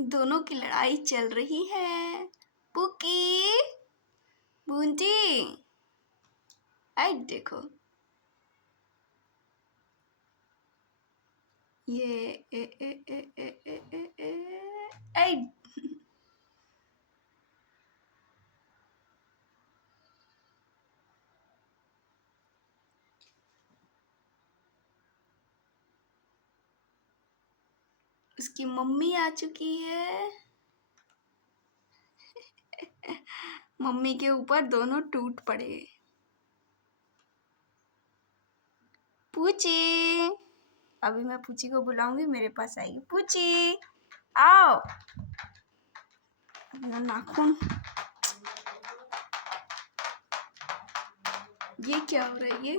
दोनों की लड़ाई चल रही है। पुकी, बूंदी, आई देखो ये ए ए ए ए ए ए ए आई। उसकी मम्मी आ चुकी है। मम्मी के ऊपर दोनों टूट पड़े। पूची, अभी मैं पूची को बुलाऊंगी, मेरे पास आएगी। पूची आओ। अपना नाखून, ये क्या हो रहा है ये?